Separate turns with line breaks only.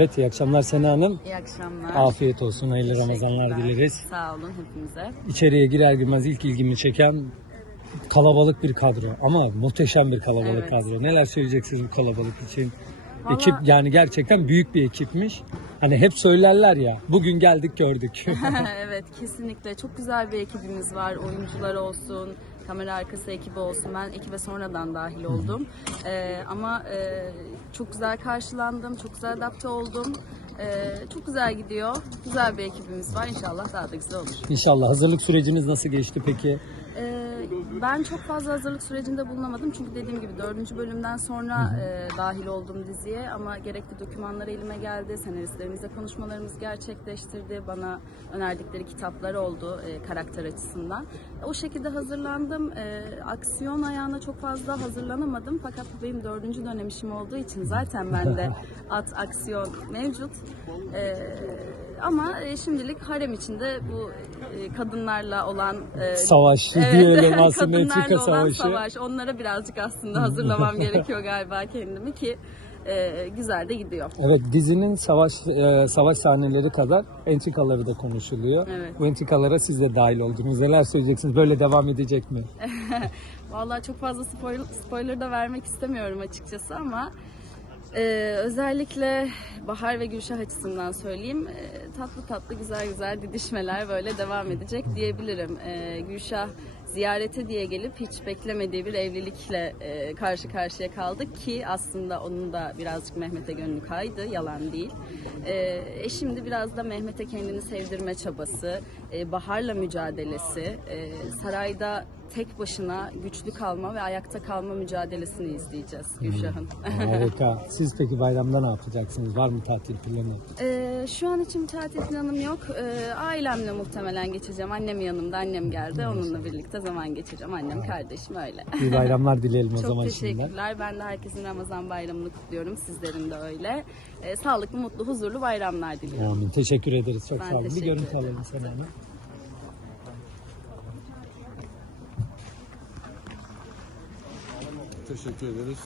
Evet iyi akşamlar Sena Hanım.
İyi akşamlar.
Afiyet olsun, hayırlı Ramazanlar dileriz.
Sağ olun hepimize.
İçeriye girer girmez ilk ilgimi çeken kalabalık bir kadro ama muhteşem bir kalabalık
Evet.
kadro. Neler söyleyeceksiniz bu kalabalık için?
Vallahi-
Ekip yani gerçekten büyük bir ekipmiş. Hani hep söylerler ya bugün geldik gördük.
evet kesinlikle çok güzel bir ekibimiz var. Oyuncular olsun, kamera arkası ekibi olsun. Ben ekibe sonradan dahil oldum. Ee, ama e, çok güzel karşılandım, çok güzel adapte oldum. Ee, çok güzel gidiyor. Güzel bir ekibimiz var. İnşallah daha da güzel olur.
İnşallah. Hazırlık süreciniz nasıl geçti peki?
Ee, ben çok fazla hazırlık sürecinde bulunamadım çünkü dediğim gibi dördüncü bölümden sonra e, dahil oldum diziye ama gerekli dokümanlar elime geldi, senaristlerimizle konuşmalarımız gerçekleştirdi, bana önerdikleri kitaplar oldu e, karakter açısından. O şekilde hazırlandım. E, aksiyon ayağına çok fazla hazırlanamadım fakat bu benim dördüncü dönem işim olduğu için zaten bende at aksiyon mevcut. E, ama e, şimdilik harem içinde bu e, kadınlarla olan e,
Savaş
Evet,
diyelim aslında
olan
savaşı.
savaş. Onlara birazcık aslında hazırlamam gerekiyor galiba kendimi ki e, güzel de gidiyor.
Evet dizinin savaş e, savaş sahneleri kadar entrikaları da konuşuluyor.
Evet.
Bu entrikalara siz de dahil oldunuz. Neler söyleyeceksiniz? Böyle devam edecek mi?
Vallahi çok fazla spoiler, spoiler da vermek istemiyorum açıkçası ama e, özellikle Bahar ve Gülşah açısından söyleyeyim e, tatlı tatlı güzel güzel didişmeler böyle devam edecek diyebilirim. E, Gülşah ziyarete diye gelip hiç beklemediği bir evlilikle e, karşı karşıya kaldık ki aslında onun da birazcık Mehmet'e gönlü kaydı yalan değil. E, e, şimdi biraz da Mehmet'e kendini sevdirme çabası, e, Bahar'la mücadelesi, e, sarayda tek başına güçlü kalma ve ayakta kalma mücadelesini izleyeceğiz Gülşah'ın.
Harika. Siz peki bayramda ne yapacaksınız? Var mı tatil planı?
Ee, şu an için tatil planım yok. Ee, ailemle muhtemelen geçeceğim. Annem yanımda, annem geldi. Onunla birlikte zaman geçireceğim. Annem, kardeşim öyle.
İyi bayramlar dileyelim o
Çok
zaman şimdiden.
teşekkürler. Ben de herkesin Ramazan bayramını kutluyorum. Sizlerin de öyle. Ee, sağlıklı, mutlu, huzurlu bayramlar diliyorum.
Amin. Teşekkür ederiz. Çok
Ben
sağ olun. Bir görüntü alalım Sena
Teşekkür ederiz.